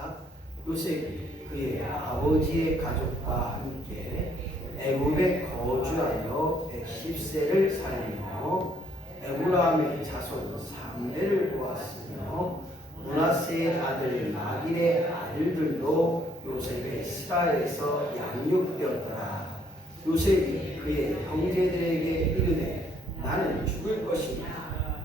시작. 요셉이 그의 아버지의 가족과 함께 애굽에 거주하여 110세를 살며 에브라임의 자손 3대를 보았으며 므낫세의 아들 마길의 아들들도 요셉의 스라에서 양육되었더라. 요셉이 그의 형제들에게 이르되 나는 죽을 것이니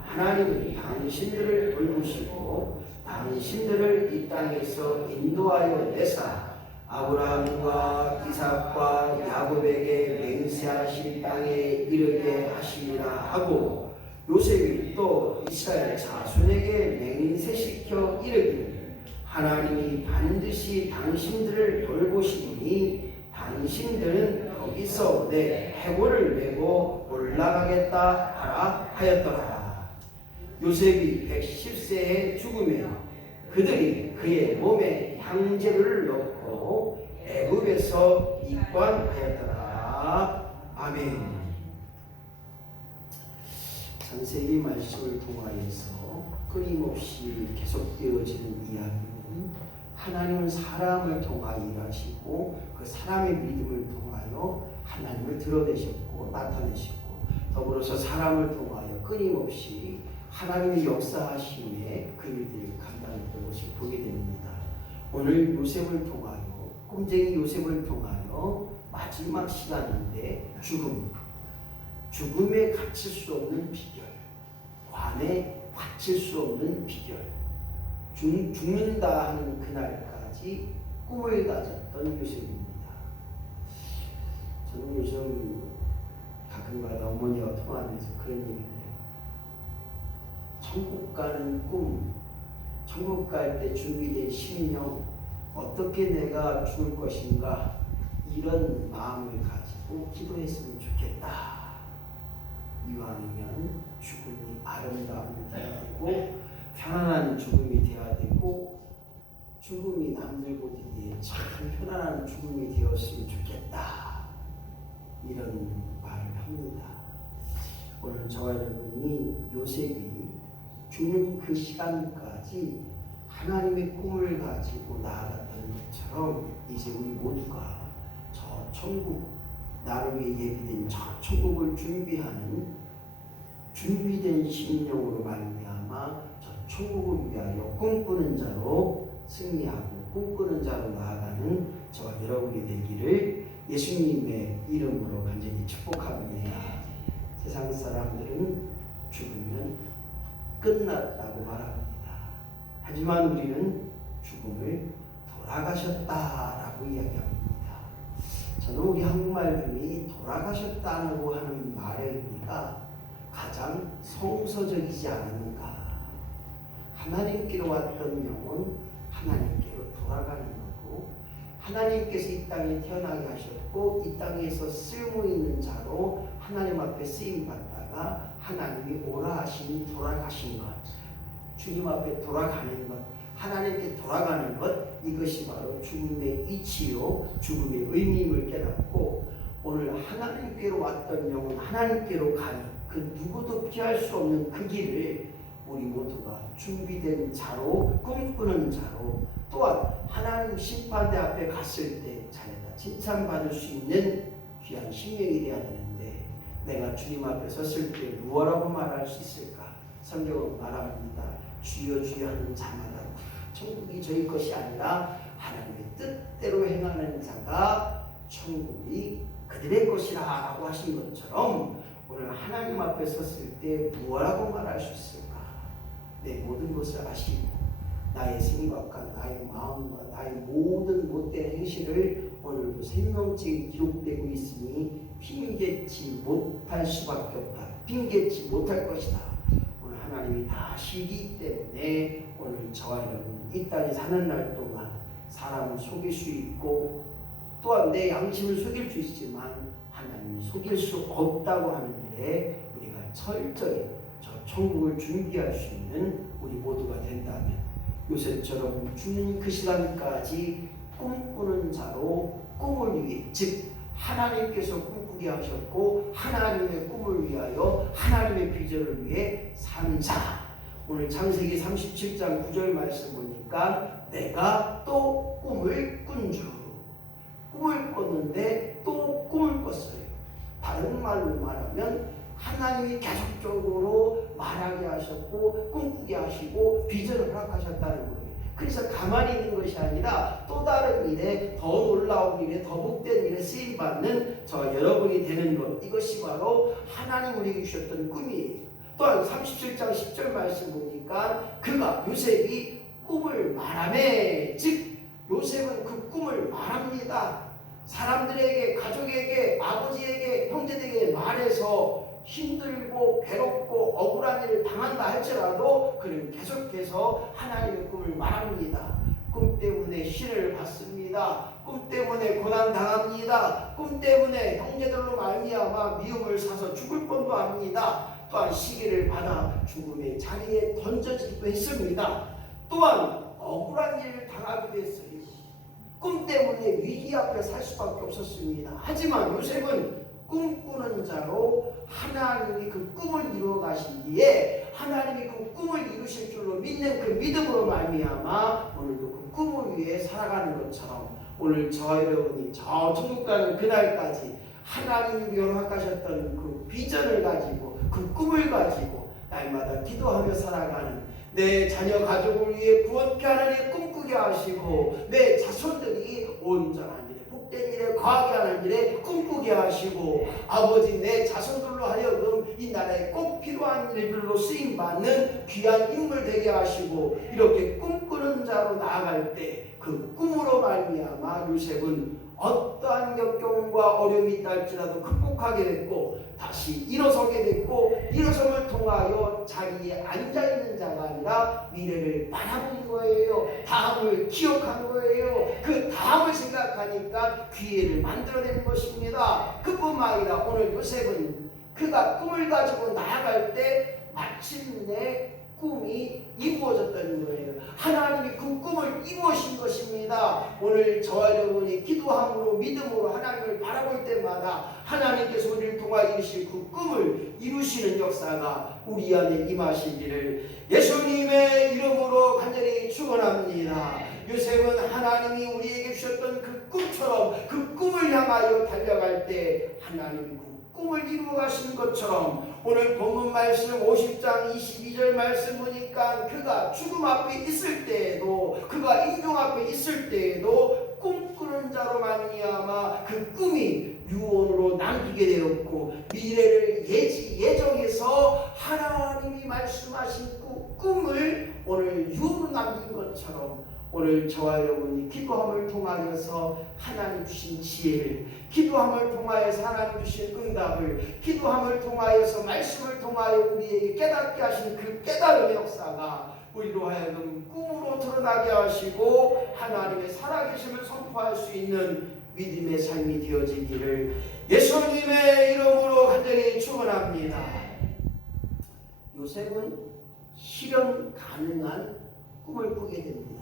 하나님은 당신들을 돌보시고 당신들을 이 땅에서 인도하여 내사 아브라함과 이삭과 야곱에게 맹세하신 땅에 이르게 하시리라 하고 요셉이 또 이스라엘 자손에게 맹세시켜 이르기를 하나님이 반드시 당신들을 돌보시니 당신들은 거기서 내 해골을 메고 올라가겠다 하라 하였더라. 요셉이 110세의 죽음에 그들이 그의 몸에 향제를 넣고 애굽에서 입관하였더라. 아멘. 창세기 말씀을 통하여서 끊임없이 계속되어지는 이야기는 하나님은 사람을 통하여 일하시고 그 사람의 믿음을 통하여 하나님을 드러내셨고 나타내셨고 더불어서 사람을 통하여 끊임없이 하나님의 역사하심에 그 일들이 감당했던 것을 보게 됩니다. 오늘 요셉을 통하여 꿈쟁이 요셉을 통하여 마지막 시간인데 죽음에 갇힐 수 없는 비결, 관에 갇힐 수 없는 비결, 죽는다 하는 그날까지 꿈을 가졌던 요셉입니다. 저는 요즘 가끔가다 어머니와 통화하면서 그런 얘기를 해요. 천국 가는 꿈, 천국 갈 때 준비된 심령, 어떻게 내가 죽을 것인가 이런 마음을 가지고 기도했으면 좋겠다. 이왕이면 죽음이 아름다움이 되어야 되고 편안한 죽음이 되어야 되고 죽음이 남들보기에 참 편안한 죽음이 되었으면 좋겠다. 이런 말을 합니다. 오늘 저와 여러분이 요셉이 죽는 그 시간까지 하나님의 꿈을 가지고 나아갔던 것처럼 이제 우리 모두가 저 천국, 나를 위해 예비된 저 천국을 준비된 심령으로 말미암아 저 천국을 위하여 꿈꾸는 자로 승리하고 꿈꾸는 자로 나아가는 저와 여러분이 되기를 예수님의 이름으로 간절히 축복합니다. 세상 사람들은 죽으면 끝났다고 말합니다. 하지만 우리는 죽음을 돌아가셨다라고 이야기합니다. 저는 우리 한국말 중에 돌아가셨다고 하는 말의 의미가 가장 성서적이지 않은가. 하나님께로 왔던 영혼 하나님께로 돌아가는 거고 하나님께서 이 땅에 태어나게 하셨고 이 땅에서 쓸모있는 자로 하나님 앞에 쓰임받다가 하나님이 오라 하시니 돌아가신 것, 주님 앞에 돌아가는 것, 하나님께 돌아가는 것, 이것이 바로 죽음의 이치요 죽음의 의미임을 깨닫고 오늘 하나님께로 왔던 영혼 하나님께로 가는 그 누구도 피할 수 없는 그 길을 우리 모두가 준비된 자로 꿈꾸는 자로 또한 하나님 심판대 앞에 갔을 때 자네가 칭찬받을 수 있는 귀한 심령이 되어야 되는데 내가 주님 앞에 섰을 때 무엇라고 말할 수 있을까? 성경은 말합니다. 주여 주여 하는 자마다 천국이 저희 것이 아니라 하나님의 뜻대로 행하는 자가 천국이 그들의 것이라고 하신 것처럼 오늘 하나님 앞에 섰을 때 무엇라고 말할 수 있을까? 내 모든 것을 아시고 나의 생각과 나의 마음과 나의 모든 못된 행실을 오늘도 생명책에 기록되고 있으니 핑계치 못할 수밖에 없다. 핑계치 못할 것이다. 오늘 하나님이 다 아시기 때문에 오늘 저와 여러분 이 땅에 사는 날 동안 사람을 속일 수 있고 또한 내 양심을 속일 수 있지만 하나님을 속일 수 없다고 하는 일에 우리가 철저히 저 천국을 준비할 수 있는 우리 모두가 된다면 요셉처럼 죽는 그 시간까지 꿈꾸는 자로 꿈을 위해 즉 하나님께서 꿈꾸게 하셨고 하나님의 꿈을 위하여 하나님의 비전을 위해 사는 자. 오늘 창세기 37장 9절 말씀 보니까 내가 또 꿈을 꾼 줄. 꿈을 꿨는데 또 꿈을 꿨어요. 다른 말로 말하면 하나님이 계속적으로 말하게 하셨고 꿈꾸게 하시고 비전을 허락하셨다는 거예요. 그래서 가만히 있는 것이 아니라 또 다른 일에, 더 놀라운 일에, 더 복된 일에 쓰임받는 저 여러분이 되는 것, 이것이 바로 하나님 우리에게 주셨던 꿈이에요. 또한 37장 10절 말씀 보니까 그가 요셉이 꿈을 말하매, 즉 요셉은 그 꿈을 말합니다. 사람들에게, 가족에게, 아버지에게, 형제들에게 말해서 힘들고 괴롭고 억울한 일을 당한다 할지라도 그는 계속해서 하나님의 꿈을 말합니다. 꿈 때문에 시련을 받습니다. 꿈 때문에 고난 당합니다. 꿈 때문에 형제들로 말미암아 미움을 사서 죽을 뻔도 합니다. 또한 시기를 받아 죽음의 자리에 던져지기도 했습니다. 또한 억울한 일을 당하기도 했어요. 꿈 때문에 위기 앞에 살 수밖에 없었습니다. 하지만 요셉은 꿈꾸는 자로 하나님이 그 꿈을 이루어 가신 뒤에 하나님이 그 꿈을 이루실 줄로 믿는 그 믿음으로 말미암아 오늘도 그 꿈을 위해 살아가는 것처럼 오늘 저와 여러분이 저 천국 가는 그날까지 하나님이 허락하셨던 그 비전을 가지고 그 꿈을 가지고 날마다 기도하며 살아가는 내 자녀 가족을 위해 구원케 하는 일 꿈꾸게 하시고 내 자손들이 온전한 일에 복된 일에 거하게 하는 일에 꿈꾸게 하시고 아버지 내 자손들로 하여금 이 나라에 꼭 필요한 일들로 쓰임받는 귀한 인물 되게 하시고 이렇게 꿈꾸는 자로 나아갈 때 그 꿈으로 말미암아 요셉은 어떠한 역경과 어려움이 있다 할지라도 극복하게 됐고 다시 일어서게 됐고 일어섬을 통하여 자리에 앉아있는 자가 아니라 미래를 바라보는 거예요. 다음을 기억하는 거예요. 그 다음을 생각하니까 기회를 만들어내는 것입니다. 그뿐만 아니라 오늘 요셉은 그가 꿈을 가지고 나아갈 때 마침내 꿈이 이루어졌다는 거예요. 하나님이 그 꿈을 이루어신 것입니다. 오늘 저와 여러분이 기도함으로 믿음으로 하나님을 바라볼 때마다 하나님께서 우리를 통하여 이루실 그 꿈을 이루시는 역사가 우리 안에 임하시기를 예수님의 이름으로 간절히 축원합니다. 요셉은 하나님이 우리에게 주셨던 그 꿈처럼 그 꿈을 향하여 달려갈 때 하나님이 그 꿈을 이루어 가신 것처럼 오늘 본문 말씀 50장 22절 말씀 보니까 그가 죽음 앞에 있을 때에도 그가 임종 앞에 있을 때에도 꿈꾸는 자로 말미암아 그 꿈이 유언으로 남기게 되었고 미래를 예정해서 하나님이 말씀하신 그 꿈을 오늘 유언으로 남긴 것처럼 오늘 저와 여러분이 기도함을 통하여서 하나님 주신 지혜를, 기도함을 통하여서 하나님 주신 응답을, 기도함을 통하여서 말씀을 통하여 우리에게 깨닫게 하신 그 깨달음의 역사가 우리로 하여금 꿈으로 드러나게 하시고 하나님의 살아계심을 선포할 수 있는 믿음의 삶이 되어지기를 예수님의 이름으로 간절히 축원합니다. 요셉은 실현 가능한 꿈을 꾸게 됩니다.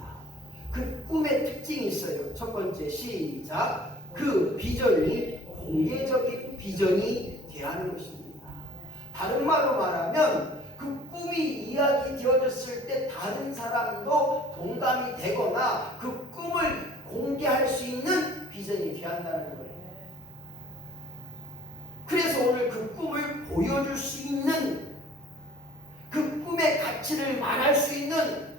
그 꿈의 특징이 있어요. 첫 번째 시작. 그 비전이 공개적인 비전이 되는 것입니다. 다른 말로 말하면 그 꿈이 이야기 되어졌을 때 다른 사람도 동감이 되거나 그 꿈을 공개할 수 있는 비전이 되어야 한다는 거예요. 그래서 오늘 그 꿈을 보여줄 수 있는 그 꿈의 가치를 말할 수 있는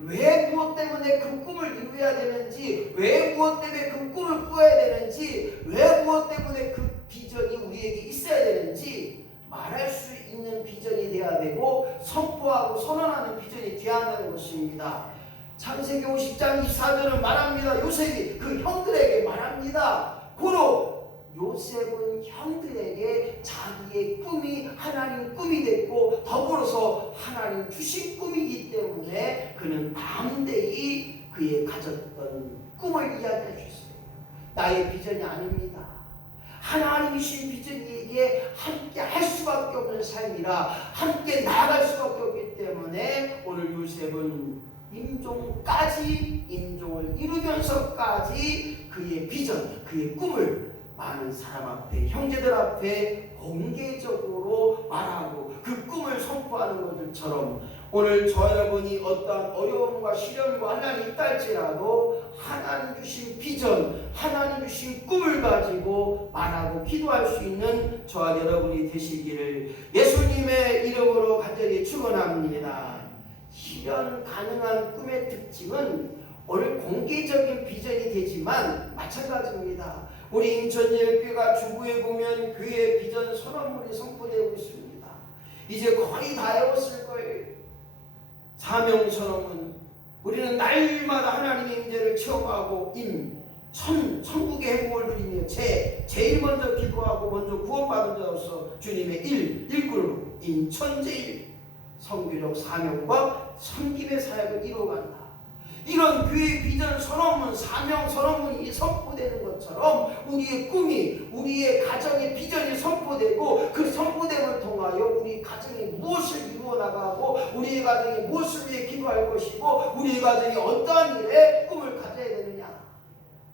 왜 무엇 때문에 그 꿈을 이루어야 되는지 왜 무엇 때문에 그 꿈을 꾸어야 되는지 왜 무엇 때문에 그 비전이 우리에게 있어야 되는지 말할 수 있는 비전이 되어야 되고 선포하고 선언하는 비전이 되어야 한다는 것입니다. 창세기 50장 24절은 말합니다. 요셉이 그 형들에게 말합니다. 고로 요셉은 형들에게 자기의 꿈이 하나님 꿈이 됐고 더불어서 하나님 주신 꿈이기 때문에 그는 담대히 그의 가졌던 꿈을 이야기해 주셨어요. 나의 비전이 아닙니다. 하나님이 주신 비전이기에 함께 할 수밖에 없는 삶이라 함께 나아갈 수밖에 없기 때문에 오늘 요셉은 임종을 이루면서까지 그의 비전, 그의 꿈을 많은 사람 앞에, 형제들 앞에 공개적으로 말하고 그 꿈을 선포하는 것들처럼 오늘 저 여러분이 어떠한 어려움과 시련과 하나님 있다 할지라도 하나님 주신 비전, 하나님 주신 꿈을 가지고 말하고 기도할 수 있는 저와 여러분이 되시기를 예수님의 이름으로 간절히 축원합니다. 실현 가능한 꿈의 특징은 오늘 공개적인 비전이 되지만 마찬가지입니다. 우리 인천예배교회가 주부에 보면 교회 비전 선언문이 선포되고 있습니다. 이제 거의 다 외웠을 거예요. 사명 선언문. 우리는 날마다 하나님의 임재를 체험하고 천국의 행복을 누리며 제일 먼저 기도하고 먼저 구원받은 자로서 주님의 일꾼으로 인천제일 선교적 사명과 섬김의 사역을 이루어간다. 이런 교회 비전 선언문, 사명 선언문이 선포되는 것처럼 우리의 꿈이, 우리의 가정의 비전이 선포되고 그 선포됨을 통하여 우리 가정이 무엇을 이루어 나가고 우리의 가정이 무엇을 위해 기도할 것이고 우리의 가정이 어떠한 일에 꿈을 가져야 되느냐.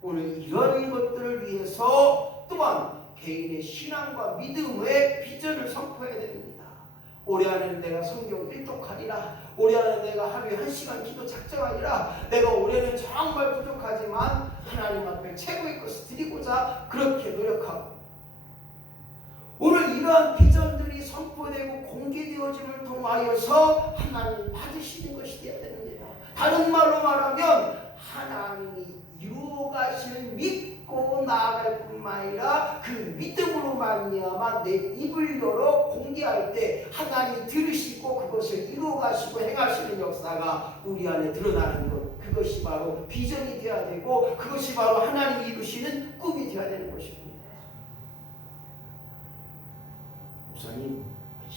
오늘 이런 것들을 위해서 또한 개인의 신앙과 믿음의 비전을 선포해야 됩니다. 올해 안에는 내가 성경 일독하리라. 올해 안에는 내가 하루에 1시간 기도 작정하리라. 내가 올해는 정말 부족하지만 하나님 앞에 최고의 것을 드리고자 그렇게 노력하고 오늘 이러한 비전들이 선포되고 공개되어짐을 통하여서 하나님 받으시는 것이 되어야 되는데요. 다른 말로 말하면 하나님이 이루어가실 믿고 나아갈 뿐만 아니라 그 믿음으로 말미암아 내 입을 열어 공개할 때 하나님이 들으시고 그것을 이루어가시고 행하시는 역사가 우리 안에 드러나는 것, 그것이 바로 비전이 되어야 되고 그것이 바로 하나님이 이루시는 꿈이 되어야 되는 것입니다. 목사님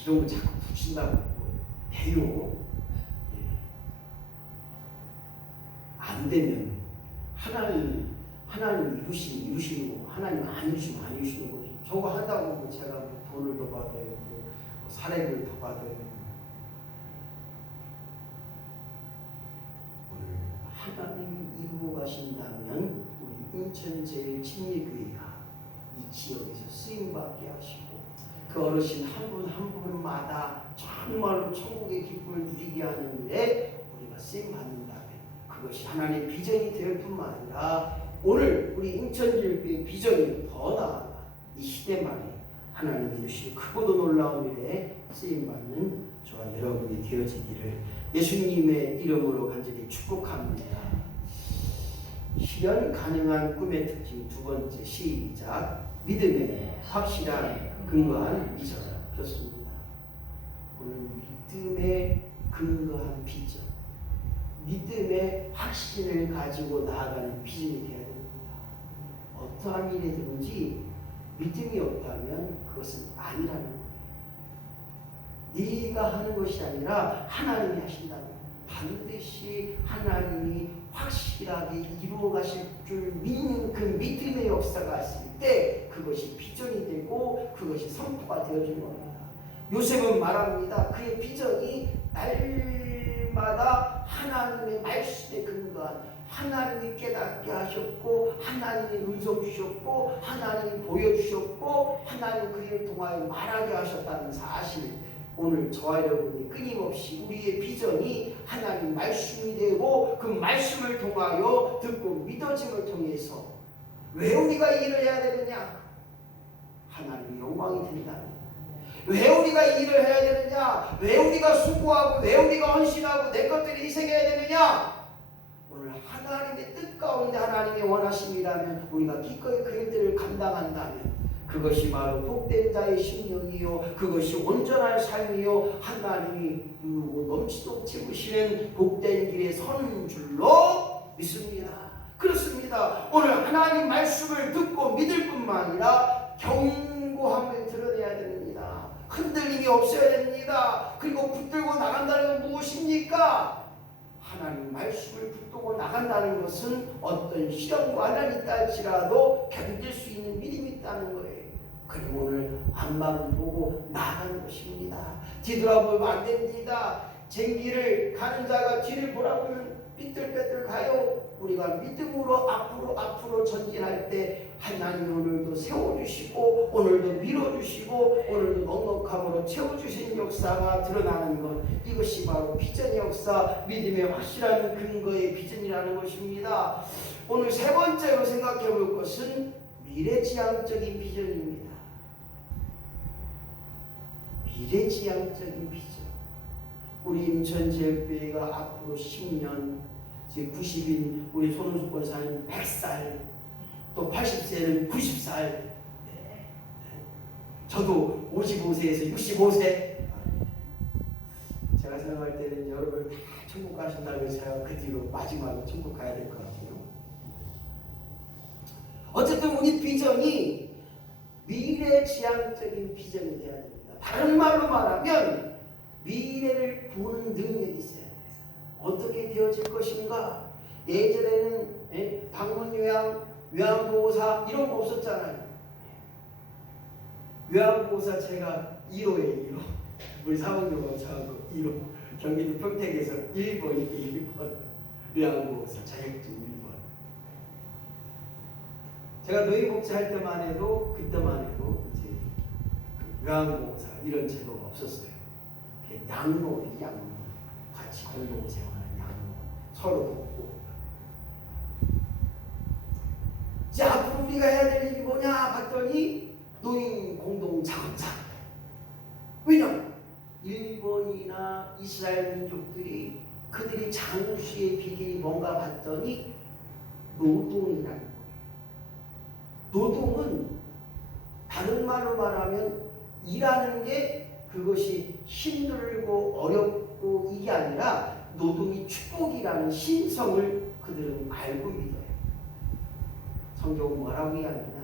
이런 거 자꾸 붙인다고 해요. 안 되면 하나님 이루시는 거, 하나님 안 이루시면 안 이루시는 거죠. 저거 한다고 제가 돈을 더 받아요, 사례를 더 받아요. 오늘 하나님이 이루어 가신다면 우리 인천제일 침례교회가 이 지역에서 쓰임받게 하시고 그 어르신 한 분 한 분마다 정말로 천국의 기쁨을 누리게 하는 일에 우리가 쓰임받는다면 그것이 하나님의 비전이 될 뿐만 아니라 오늘 우리 인천교회의 비전이 더 나아가 이 시대만에 하나님이 주신 크고도 놀라운 일에 쓰임받는 저와 여러분이 되어지기를 예수님의 이름으로 간절히 축복합니다. 실현 가능한 꿈의 특징 두 번째, 시작. 믿음에 확실한 근거한 비전. 그렇습니다. 오늘 믿음에 근거한 비전, 믿음의 확신을 가지고 나아가는 비전이 되어야 됩니다. 어떠한 일이든지 믿음이 없다면 그것은 아니라는 거예요. 네가 하는 것이 아니라 하나님이 하신다는 거예요. 반드시 하나님이 확실하게 이루어 가실 줄 믿는 그 믿음의 역사가 있을 때 그것이 비전이 되고 그것이 선포가 되어지는 겁니다. 요셉은 말합니다. 그의 비전이 날마다 하나님의 말씀에 근거한, 하나님이 깨닫게 하셨고 하나님이 음성 주셨고 하나님이 보여주셨고 하나님 그를 통하여 말하게 하셨다는 사실, 오늘 저와 여러분이 끊임없이 우리의 비전이 하나님 말씀이 되고 그 말씀을 통하여 듣고 믿어짐을 통해서 왜 우리가 일을 해야 되느냐? 하나님의 영광이 된다는. 왜 우리가 일을 해야 되느냐? 왜 우리가 수고하고 왜 우리가 헌신하고 내 것들을 희생해야 되느냐? 오늘 하나님의 뜻 가운데 하나님의 원하심이라면 우리가 기꺼이 그 일들을 감당한다면 그것이 바로 복된 자의 심령이요 그것이 온전한 삶이요 하나님이 이루고 넘치도록 채우시는 복된 길에 서는 줄로 믿습니다. 그렇습니다. 오늘 하나님 말씀을 듣고 믿을 뿐만 아니라 경고함을 드러내야 됩니다. 흔들림이 없어야 됩니다. 그리고 붙들고 나간다는 건 무엇입니까? 하나님 말씀을 붙들고 나간다는 것은 어떤 시련과 난이 있다 할지라도 견딜 수 있는 믿음이 있다는 거예요. 그리고 오늘 앞만을 보고 나가는 것입니다. 뒤돌아보면 안 됩니다. 쟁기를 가는 자가 뒤를 보라보면 삐뚤빼뚤 가요. 우리가 믿음으로 앞으로 전진할 때 하나님이 오늘도 세워주시고 오늘도 밀어주시고 오늘도 넉넉함으로 채워주신 역사가 드러나는 것, 이것이 바로 비전의 역사, 믿음의 확실한 근거의 비전이라는 것입니다. 오늘 세 번째로 생각해 볼 것은 미래지향적인 비전입니다. 미래지향적인 비전. 우리 인천제일교회가 앞으로 10년, 제 90인 우리 손은숙 권사님 100살, 또 80세는 90살, 저도 55세에서 65세. 제가 생각할 때는 여러분 다 천국 가신다면 제가 그 뒤로 마지막으로 천국 가야 될 것 같아요. 어쨌든 우리 비전이 미래지향적인 비전이 되어야 됩니다. 다른 말로 말하면 미래를 보는 능력이 있어야 돼요. 어떻게 되어질 것인가? 예전에는 방문요양, 요양보호사 이런 거 없었잖아요. 요양보호사 제가 1호에 1호, 우리 사범교가 저하고 1호, 경기도 평택에서 1번이 1번 요양보호사 자격증 1번. 제가 노인복지할 때만 해도 그때만 해도 이제 요양보호사 이런 제도가 없었어요. 양로 같이 공동생활하는 양로 서로 돕고. 이제 앞으로 우리가 해야 될 일이 뭐냐 봤더니 노인 공동 작업장. 왜냐? 일본이나 이스라엘 민족들이 그들이 장수의 비결이 뭔가 봤더니 노동이라는 거예요. 노동은 다른 말로 말하면 일하는 게 그것이 힘들고 어렵고 이게 아니라 노동이 축복이라는 신성을 그들은 알고 믿어요. 성경은 뭐라고 이야기하냐?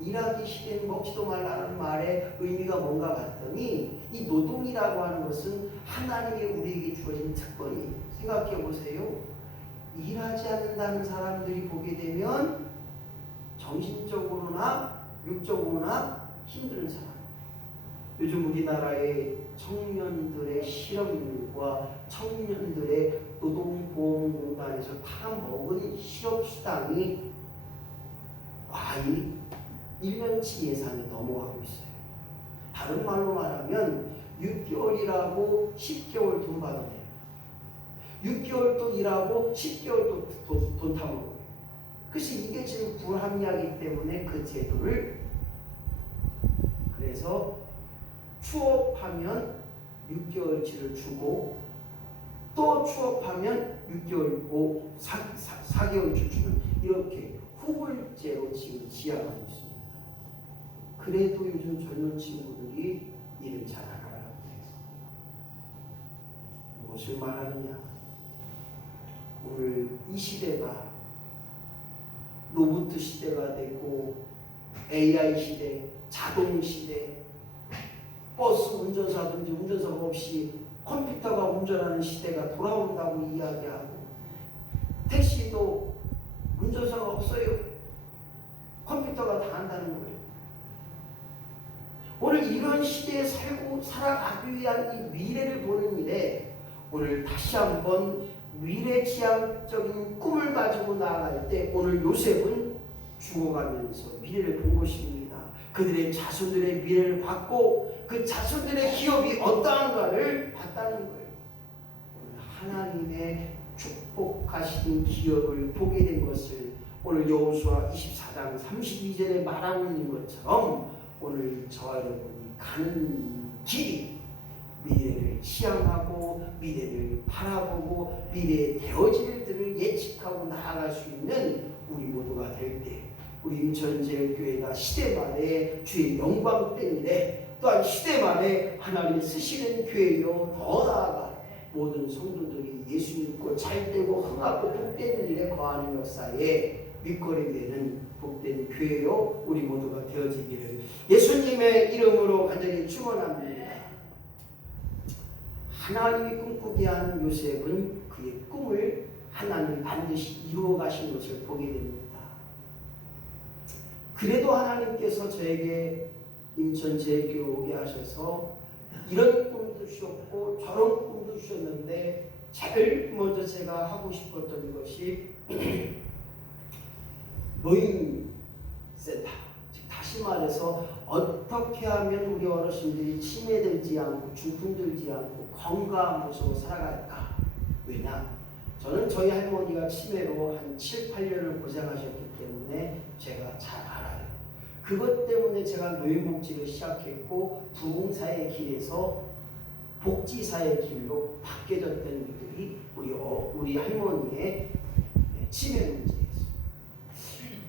일하기 싫은 먹지도 말라는 말의 의미가 뭔가 봤더니 이 노동이라고 하는 것은 하나님이 우리에게 주어진 특권이에요. 생각해 보세요. 일하지 않는다는 사람들이 보게 되면 정신적으로나 육적으로나 힘든 사람. 요즘 우리나라의 청년들의 실업률과 청년들의 노동보험공단에서 타먹은 실업수당이 과히 1년치 예산이 넘어가고 있어요. 다른 말로 말하면 6개월이라고 10개월 돈 받아내요. 6개월 또 일하고 10개월 또 돈 타먹어요. 그래서 이게 지금 불합리하기 때문에 그 제도를, 그래서 추업하면 6개월치를 주고 또 추업하면 6개월, 4개월치 주는 이렇게 후불제로 지금 지향하고 있습니다. 그래도 요즘 젊은 친구들이 일을 잘 안 하려고 해요. 무엇을 말하느냐? 오늘 이 시대가 로봇 시대가 되고 AI 시대, 자동 시대, 버스 운전사든지 운전사가 없이 컴퓨터가 운전하는 시대가 돌아온다고 이야기하고, 택시도 운전사가 없어요. 컴퓨터가 다 한다는 거예요. 오늘 이런 시대에 살아가기 위한 이 미래를 보는 일에 오늘 다시 한번 미래지향적인 꿈을 가지고 나아갈 때 오늘 요셉은 죽어가면서 미래를 본 것입니다. 그들의 자손들의 미래를 봤고 그 자손들의 기업이 어떠한가를 봤다는 거예요. 오늘 하나님의 축복하신 기업을 보게 된 것을 오늘 여호수아 24장 32절에 말하고 있는 것처럼 오늘 저와 여러분이 가는 길이 미래를 지향하고 미래를 바라보고 미래의 되어질 일들을 예측하고 나아갈 수 있는 우리 모두가 될 때, 우리 인천제일교회가 시대만에 주의 영광된 일에, 또한 시대만에 하나님이 쓰시는 교회요, 더 나아가 모든 성도들이 예수 믿고 잘되고 흥하고 복되는 일에 거하는 역사에 밑거리 되는 복된 교회요 우리 모두가 되어지기를 예수님의 이름으로 간절히 축원합니다. 하나님이 꿈꾸게 한 요셉은 그의 꿈을 하나님이 반드시 이루어 가신 것을 보게 됩니다. 그래도 하나님께서 저에게 인천제일교회 오게 하셔서 이런 꿈도 주셨고 저런 꿈도 주셨는데 제일 먼저 제가 하고 싶었던 것이 노인센터, 즉 다시 말해서 어떻게 하면 우리 어르신들이 치매들지 않고 중풍들지 않고 건강한 모습으로 살아갈까. 왜냐? 저는 저희 할머니가 치매로 한 7, 8년을 고생하셨기 때문에 제가 잘 알아요. 그것 때문에 제가 노인복지를 시작했고 부흥사의 길에서 복지사의 길로 바뀌어졌던 일들이 우리 할머니의 치매 문제였어요.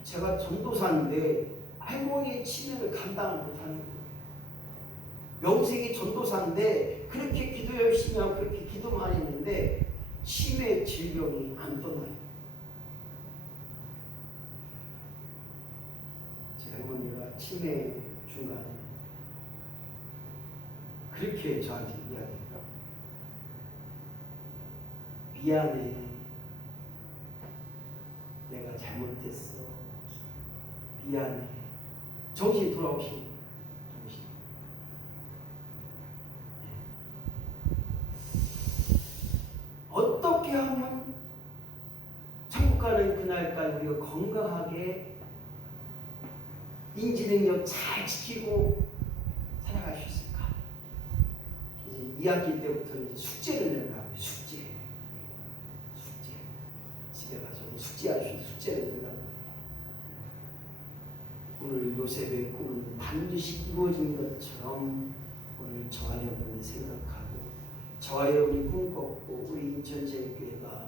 제가 전도사인데 할머니의 치매를 감당을 못하는 거예요. 명색이 전도사인데 그렇게 기도 열심히 하고 그렇게 기도만 했는데 치매 질병이 안 떠나요. 제 할머니가 치매 중간에 그렇게 저한테 이야기해요. 미안해. 내가 잘못했어. 미안해. 정신 돌아오시고. 정신. 어떻게 하면 천국 가는 그날까지 우리가 건강하게 인지능력 잘 지키고 살아갈 수 있을까? 이제 2학기 때부터 이제 숙제를 내려고 숙제. 집에 가서 숙제할 수 있는 숙제를 내려고. 오늘 요셉의 꿈은 반드시 이루어진 것처럼 오늘 저와 여러분이 생각하고 저와 여러분이 꿈꿨고 우리 인천제일교회가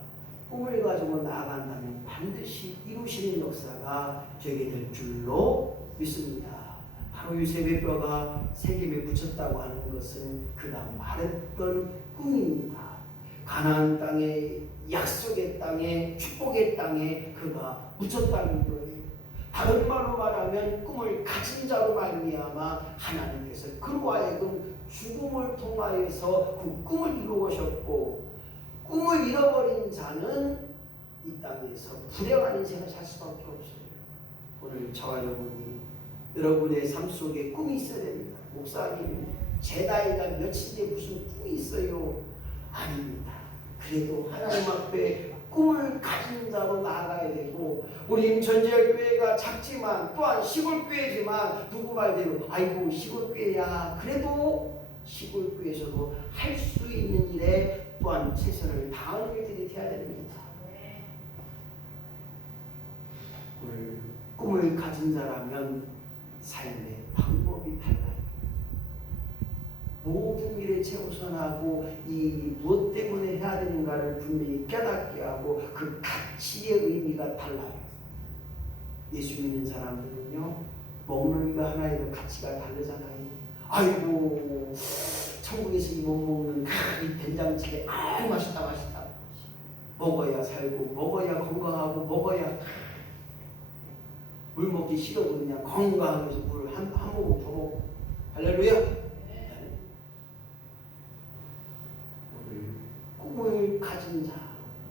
꿈을 가지고 나아간다면 반드시 이루시는 역사가 되게 될 줄로 믿습니다. 바로 요셉의 뼈가 세겜에 붙였다고 하는 것은 그가 말했던 꿈입니다. 가나안 땅에 약속의 땅에 축복의 땅에 그가 묻혔다는 거예요. 다른 말로 말하면 꿈을 가진 자로 말미암아 하나님께서 그로 하여금 죽음을 통하여서 그 꿈을 이루셨고 꿈을 잃어버린 자는 이 땅에서 불행한 인생을 살 수밖에 없어요. 오늘 저와 여러분의 삶 속에 꿈이 있어야 됩니다. 목사님 제 나이가 몇인데 무슨 꿈이 있어요? 아닙니다. 그래도 하나님 앞에 꿈을 가진 자로 나아가야 되고 우리 인천제일교회가 작지만 또한 시골교회지만 누구 말대로 아이고 시골교회야 그래도 시골교회에서도 할 수 있는 일에 또한 최선을 다하는 일들이 되어야 됩니다. 오늘 꿈을 가진 자라면 삶의 방법이 달라요. 모든 일에 최우선하고 이 무엇 때문에 해야 되는가를 분명히 깨닫게 하고 그 가치의 의미가 달라요. 예수 믿는 사람들은요 먹는 거 하나에도 가치가 다르잖아요. 아이고 천국에서 이 못 먹는 이 된장찌개 아유 맛있다 먹어야 살고 먹어야 건강하고 먹어야 물 먹기 싫어도 그냥 건강하게 해서 물 한 모금 더 먹고 할렐루야. 꿈을 가진 자,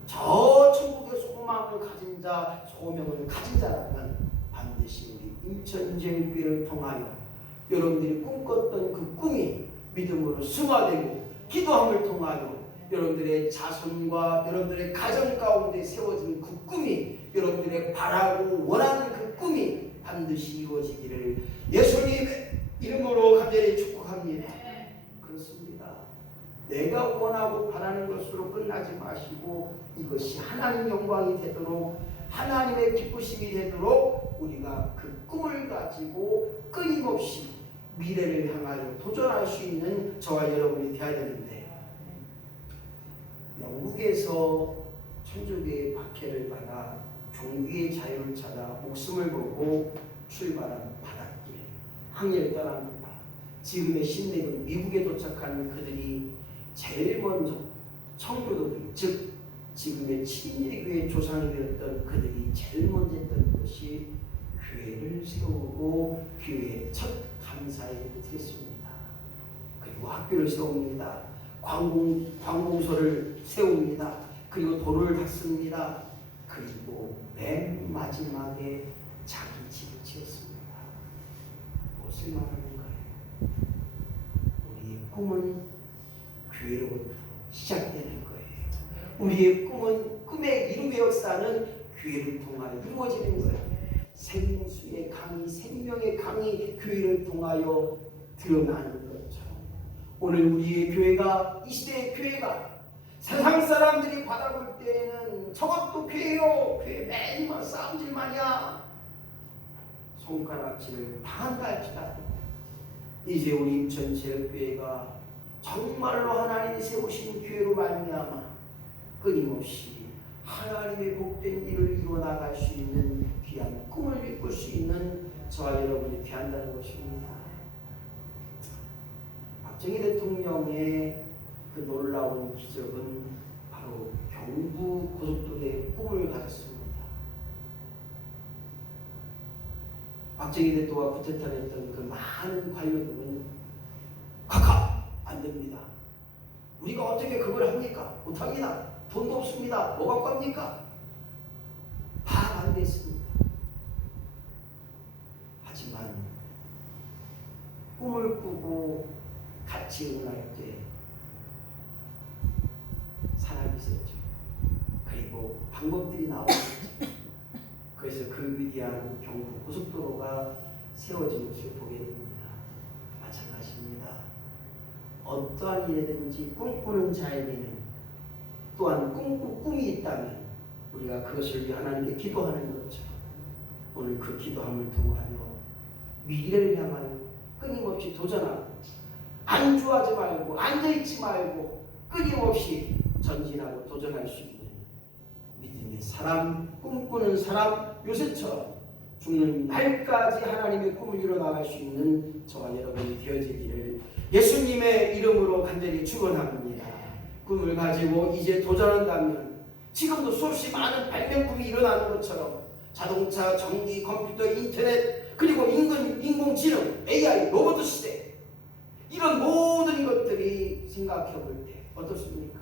저 천국의 소망을 가진 자, 소명을 가진 자라면 반드시 우리 인천제일교회를 통하여 여러분들이 꿈꿨던 그 꿈이 믿음으로 승화되고 기도함을 통하여 여러분들의 자손과 여러분들의 가정 가운데 세워진 그 꿈이 여러분들의 바라고 원하는 그 꿈이 반드시 이루어지기를 예수님의 이름으로 간절히 축복합니다. 그렇습니다. 내가 원하고 바라는 것으로 끝나지 마시고 이것이 하나님 영광이 되도록 하나님의 기쁘심이 되도록 우리가 그 꿈을 가지고 끊임없이 미래를 향하여 도전할 수 있는 저와 여러분이 되어야 되는데 영국에서 천주교의 박해를 받아 종교의 자유를 찾아 목숨을 걸고 출발한 바닷길 항해를 떠납니다. 지금의 신내군 미국에 도착한 그들이 제일 먼저 청교도들 즉 지금의 7인일교의 조상이 되었던 그들이 제일 먼저 했던 것이 교회를 세우고 교회의 첫 감사를 드렸습니다. 그리고 학교를 세웁니다. 관공서를 세웁니다. 그리고 도로를 닦습니다. 그리고 맨 마지막에 자기 집을 지었습니다. 무엇을 말하는가요? 우리의 꿈은 교회로부터 시작되는 거예요. 우리의 꿈은 꿈의 이루의 역사는 교회를 통하여 이루어지는 거예요. 생수의 강이 생명의 강이 교회를 통하여 드러나는 거죠. 오늘 우리의 교회가 이 시대의 교회가 세상 사람들이 바라볼 때에는 저것도 교회요. 교회 매일만 싸움질만이야. 손가락질을 당한다 할지라도 이제 우리 인천제일교회가 정말로 하나님이 세우신 교회로 말미암아 끊임없이 하나님의 복된 일을 이루어나갈 수 있는 귀한 꿈을 이룰 수 있는 저와 여러분이 되한다는 것입니다. 박정희 대통령의 그 놀라운 기적은 바로 경부 고속도로의 꿈을 가졌습니다. 박정희 대통령과 구태타했던 그 많은 관료들은 각하 안 됩니다. 우리가 어떻게 그걸 합니까? 못합니다. 돈도 없습니다. 뭐 갖고 합니까? 다 반대했습니다. 하지만 꿈을 꾸고 같이 응원할 때 사람이 있었죠. 그리고 방법들이 나오겠죠. 그래서 그 위대한 경부 고속도로가 세워진 것을 보게 됩니다. 마찬가지입니다. 어떠한 일이든지 꿈꾸는 자에게는 또한 꿈이 있다면 우리가 그것을 위해 하나님께 기도하는 거죠. 오늘 그 기도함을 통하여 미래를 향하여 끊임없이 도전하고 안주하지 말고 앉아있지 말고 끊임없이 전진하고 도전할 수 있는 믿음의 사람, 꿈꾸는 사람, 요새처럼 죽는 날까지 하나님의 꿈을 이뤄나갈 수 있는 저와 여러분이 되어지기를 예수님의 이름으로 간절히 축원합니다. 꿈을 가지고 이제 도전한다면 지금도 수없이 많은 발명품이 일어나는 것처럼 자동차, 전기, 컴퓨터, 인터넷, 그리고 인공지능, AI, 로봇 시대, 이런 모든 것들이 생각해 볼 때 어떻습니까?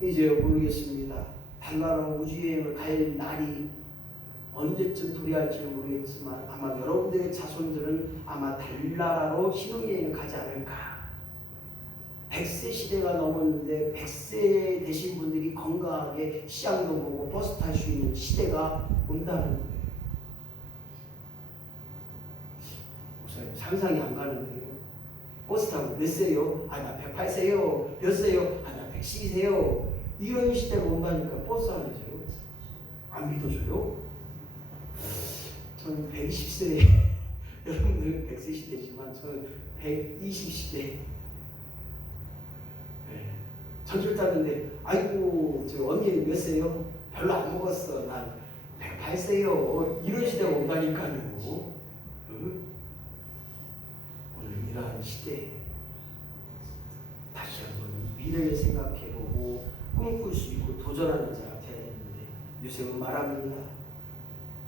이제 모르겠습니다. 달나라 우주여행을 갈 날이 언제쯤 도래할지는 모르겠지만 아마 여러분들의 자손들은 아마 달나라로 신혼여행을 가지 않을까. 100세 시대가 넘었는데 100세 되신 분들이 건강하게 시장도 보고 버스 탈 수 있는 시대가 온다는 거예요. 목사님 상상이 안 가는데요. 버스 타고 몇 세요? 아, 나 108세요. 몇 세요? 아, 나 112세요. 이런 시대가 온다니까 버스 안에서요? 안 믿어줘요? 저는 120세 여러분들은 100세 시대지만 저는 120시대 전줄 따는데 아이고 저 언니 몇 세요? 별로 안 먹었어. 난 108세요. 이런 시대가 온다니까요. 응? 오늘 이러한 시대에 다시 한번 미래를 생각해보고 꿈꿀 수 있고 도전하는 자가 되어야 되는데 요셉은 말합니다.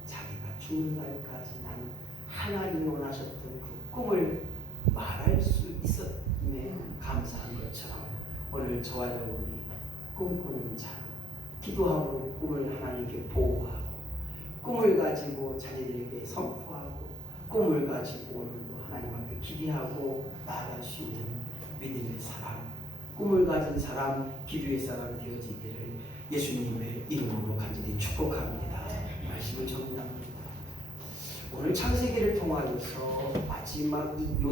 자기가 죽는 날까지 난 하나님이 원하셨던 그 꿈을 말할 수 있었음에 감사한 것처럼 오늘 저와 여러분이 꿈꾸는 자, 기도하고 꿈을 하나님께 보호하고 꿈을 가지고 자녀들에게 선포하고 꿈을 가지고 오늘도 하나님 앞에 기대하고 나아갈 수 있는 믿음의 사람, 꿈을 가진 사람, 기도의 사람 되어지기를 예수님의 이름으로 간절히 축복합니다. 말씀을 정리합니다. 오늘 창세기를 통하여서 마지막 이